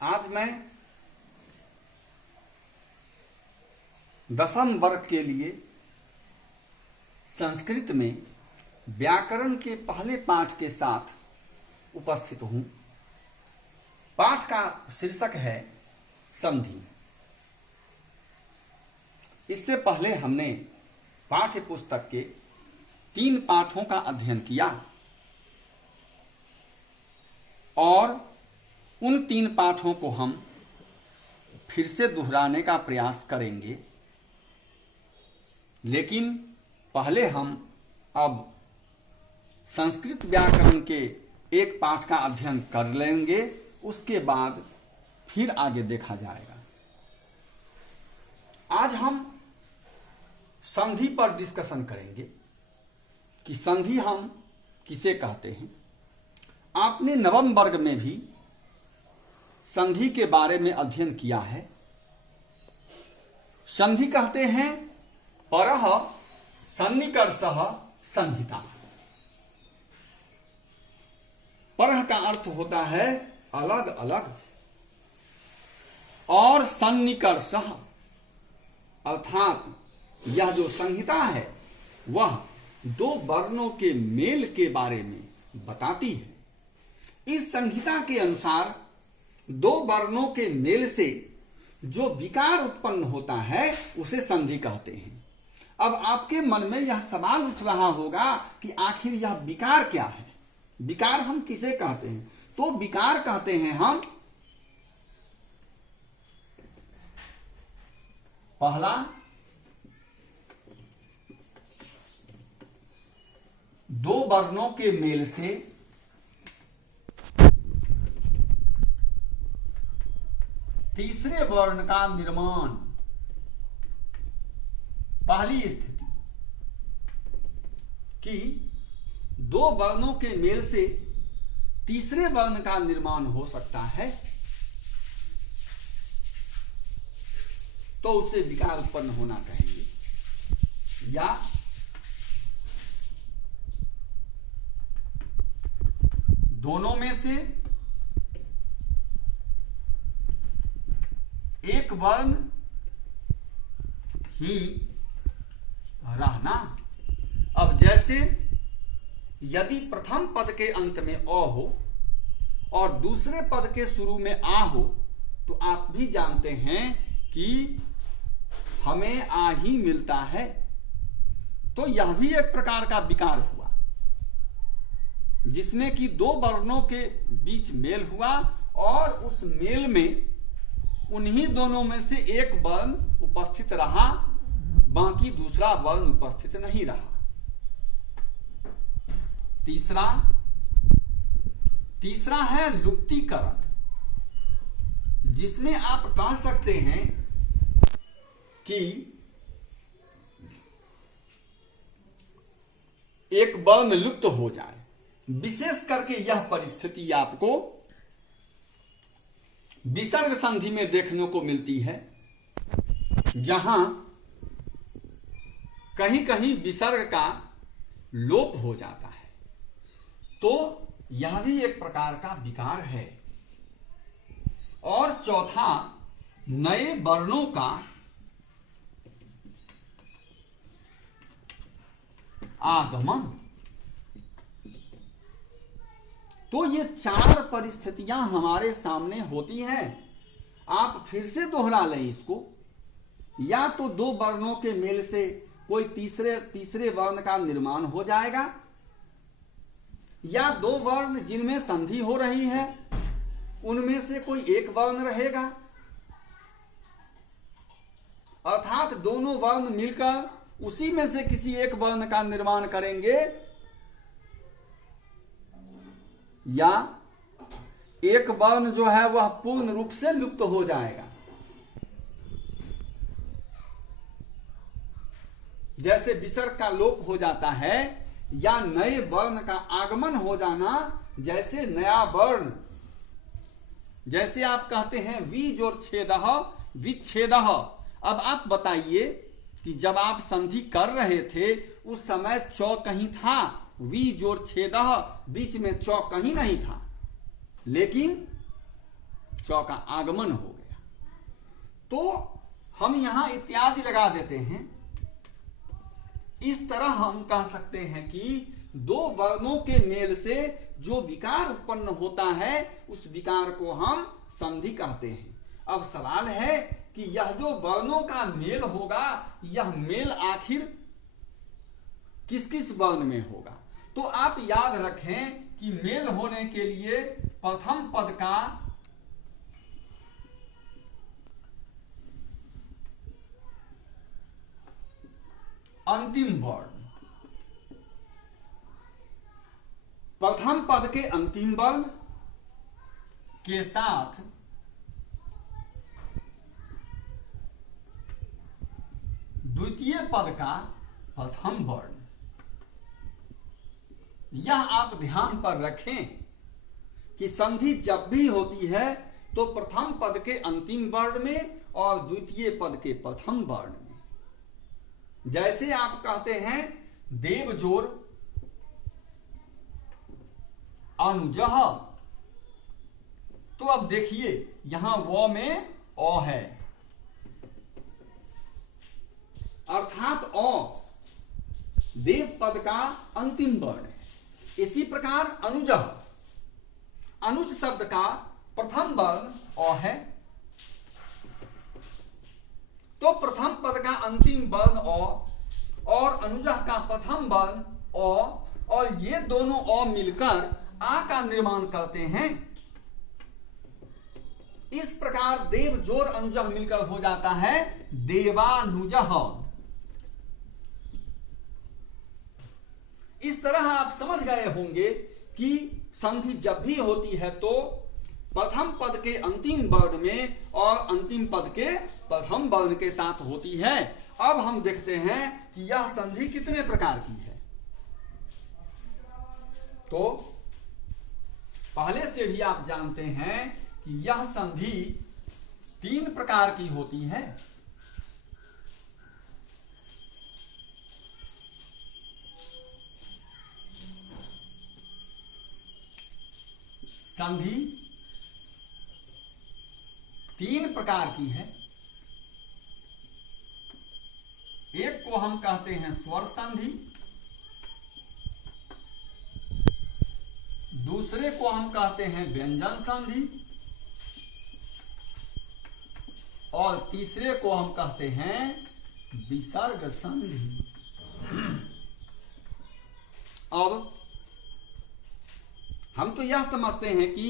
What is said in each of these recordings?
आज मैं 10वीं वर्ग के लिए संस्कृत में व्याकरण के पहले पाठ के साथ उपस्थित हूं। पाठ का शीर्षक है संधि। इससे पहले हमने पाठ्य पुस्तक के 3 पाठों का अध्ययन किया और उन 3 पाठों को हम फिर से दोहराने का प्रयास करेंगे, लेकिन पहले हम अब संस्कृत व्याकरण के एक पाठ का अध्ययन कर लेंगे, उसके बाद फिर आगे देखा जाएगा। आज हम संधि पर डिस्कशन करेंगे कि संधि हम किसे कहते हैं। आपने 9वें वर्ग में भी संधि के बारे में अध्ययन किया है। संधि कहते हैं परः सन्निकर्षः संहिता। परः का अर्थ होता है अलग अलग और सन्निकर्षः अर्थात यह जो संहिता है वह 2 वर्णों के मेल के बारे में बताती है। इस संहिता के अनुसार 2 वर्णों के मेल से जो विकार उत्पन्न होता है उसे संधि कहते हैं। अब आपके मन में यह सवाल उठ रहा होगा कि आखिर यह विकार क्या है, विकार हम किसे कहते हैं। तो विकार कहते हैं हम पहला 2 वर्णों के मेल से तीसरे वर्ण का निर्माण। पहली स्थिति कि 2 वर्णों के मेल से तीसरे वर्ण का निर्माण हो सकता है तो उसे विकार उत्पन्न होना कहेंगे। या दोनों में से एक वर्ण ही रहना। अब जैसे यदि प्रथम पद के अंत में अ हो और दूसरे पद के शुरू में आ हो तो आप भी जानते हैं कि हमें आ ही मिलता है, तो यह भी एक प्रकार का विकार हुआ जिसमें कि 2 वर्णों के बीच मेल हुआ और उस मेल में उन्हीं दोनों में से एक वर्ण उपस्थित रहा, बाकी दूसरा वर्ण उपस्थित नहीं रहा। तीसरा है लुप्तीकरण, जिसमें आप कह सकते हैं कि एक वर्ण लुप्त हो जाए। विशेष करके यह परिस्थिति आपको विसर्ग संधि में देखने को मिलती है, जहां कहीं कहीं विसर्ग का लोप हो जाता है, तो यह भी एक प्रकार का विकार है। और चौथा नए वर्णों का आगमन। तो ये 4 परिस्थितियां हमारे सामने होती हैं। आप फिर से दोहरा लें इसको। या तो 2 वर्णों के मेल से कोई तीसरे वर्ण का निर्माण हो जाएगा, या 2 वर्ण जिनमें संधि हो रही है उनमें से कोई एक वर्ण रहेगा, अर्थात दोनों वर्ण मिलकर उसी में से किसी एक वर्ण का निर्माण करेंगे, या एक वर्ण जो है वह पूर्ण रूप से लुप्त हो जाएगा। जैसे विसर्ग का लोप हो जाता है या नए वर्ण का आगमन हो जाना, जैसे नया वर्ण, जैसे आप कहते हैं वीजोर छेदः विच्छेदः। अब आप बताइए कि जब आप संधि कर रहे थे उस समय चौ कहीं था, वी जोर छेदः बीच में चौ कहीं नहीं था, लेकिन च का आगमन हो गया। तो हम यहां इत्यादि लगा देते हैं। इस तरह हम कह सकते हैं कि दो वर्णों के मेल से जो विकार उत्पन्न होता है उस विकार को हम संधि कहते हैं। अब सवाल है कि यह जो वर्णों का मेल होगा, यह मेल आखिर किस किस वर्ण में होगा? तो आप याद रखें कि मेल होने के लिए प्रथम पद का अंतिम वर्ण, प्रथम पद के अंतिम वर्ण के साथ द्वितीय पद का प्रथम वर्ण, यह आप ध्यान पर रखें कि संधि जब भी होती है तो प्रथम पद के अंतिम वर्ण में और द्वितीय पद के प्रथम वर्ण में। जैसे आप कहते हैं देवजोर अनुजः, तो अब देखिए यहां व में अ है, अर्थात अ देव पद का अंतिम वर्ण है। इसी प्रकार अनुजः, अनुज शब्द का प्रथम वर्ण अ है, तो प्रथम पद का अंतिम वर्ण अ और अनुजः का प्रथम वर्ण अ, और ये दोनों अ मिलकर आ का निर्माण करते हैं। इस प्रकार देव जोर अनुजः मिलकर हो जाता है देवानुजः। इस तरह आप समझ गए होंगे कि संधि जब भी होती है तो प्रथम पद के अंतिम वर्ण में और अंतिम पद के प्रथम वर्ण के साथ होती है। अब हम देखते हैं कि यह संधि कितने प्रकार की है। तो पहले से भी आप जानते हैं कि यह संधि 3 प्रकार की होती है। संधि 3 प्रकार की है। एक को हम कहते हैं स्वर संधि, दूसरे को हम कहते हैं व्यंजन संधि, और तीसरे को हम कहते हैं विसर्ग संधि। अब हम तो यह समझते हैं कि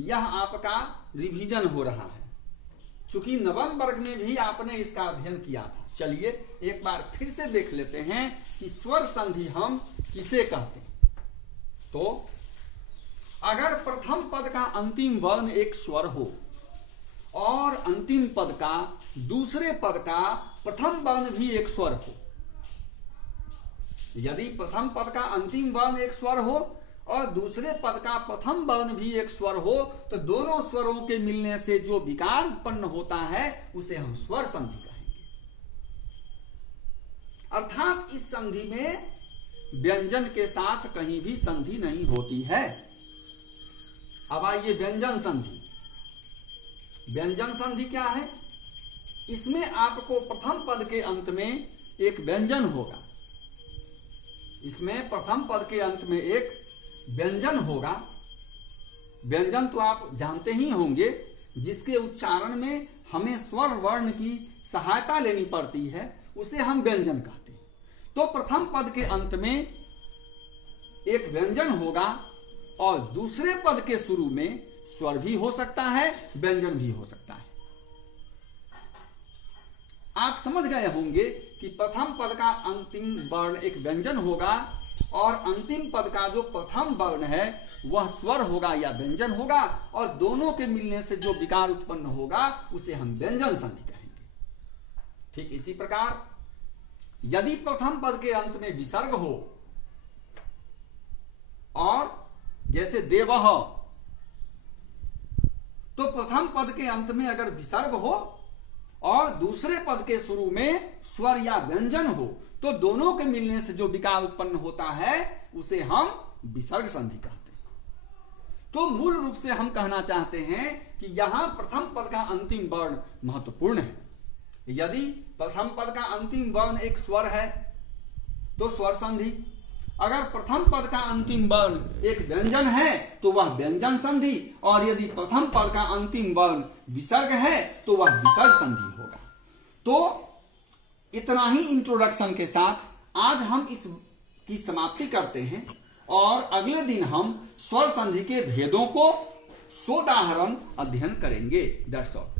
यह आपका रिवीजन हो रहा है, चूंकि नवम वर्ग में भी आपने इसका अध्ययन किया था। चलिए एक बार फिर से देख लेते हैं कि स्वर संधि हम किसे कहते हैं। तो अगर प्रथम पद का अंतिम वर्ण एक स्वर हो और अंतिम पद का दूसरे पद का प्रथम वर्ण भी एक स्वर हो, यदि प्रथम पद का अंतिम वर्ण एक स्वर हो और दूसरे पद का प्रथम वर्ण भी एक स्वर हो, तो दोनों स्वरों के मिलने से जो विकार उत्पन्न होता है उसे हम स्वर संधि कहेंगे। अर्थात इस संधि में व्यंजन के साथ कहीं भी संधि नहीं होती है। अब आइए व्यंजन संधि। व्यंजन संधि क्या है? इसमें आपको प्रथम पद के अंत में एक व्यंजन होगा। इसमें प्रथम पद के अंत में एक व्यंजन होगा। व्यंजन तो आप जानते ही होंगे, जिसके उच्चारण में हमें स्वर वर्ण की सहायता लेनी पड़ती है, उसे हम व्यंजन कहते हैं। तो प्रथम पद के अंत में एक व्यंजन होगा और दूसरे पद के शुरू में स्वर भी हो सकता है, व्यंजन भी हो सकता है। आप समझ गए होंगे कि प्रथम पद का अंतिम वर्ण एक व्यंजन होगा और अंतिम पद का जो प्रथम वर्ण है वह स्वर होगा या व्यंजन होगा, और दोनों के मिलने से जो विकार उत्पन्न होगा उसे हम व्यंजन संधि कहेंगे। ठीक इसी प्रकार यदि प्रथम पद के अंत में विसर्ग हो, और जैसे देवः, तो प्रथम पद के अंत में अगर विसर्ग हो और दूसरे पद के शुरू में स्वर या व्यंजन हो, तो दोनों के मिलने से जो विकार उत्पन्न होता है उसे हम विसर्ग संधि कहते हैं। तो मूल रूप से हम कहना चाहते हैं कि यहां प्रथम पद का अंतिम वर्ण महत्वपूर्ण है। यदि प्रथम पद का अंतिम वर्ण एक स्वर है तो स्वर संधि, अगर प्रथम पद का अंतिम वर्ण एक व्यंजन है तो वह व्यंजन संधि, और यदि प्रथम पद का अंतिम वर्ण विसर्ग है तो वह विसर्ग संधि होगा। तो इतना ही इंट्रोडक्शन के साथ आज हम इसकी समाप्ति करते हैं, और अगले दिन हम स्वर संधि के भेदों को सोदाहरण अध्ययन करेंगे। That's all.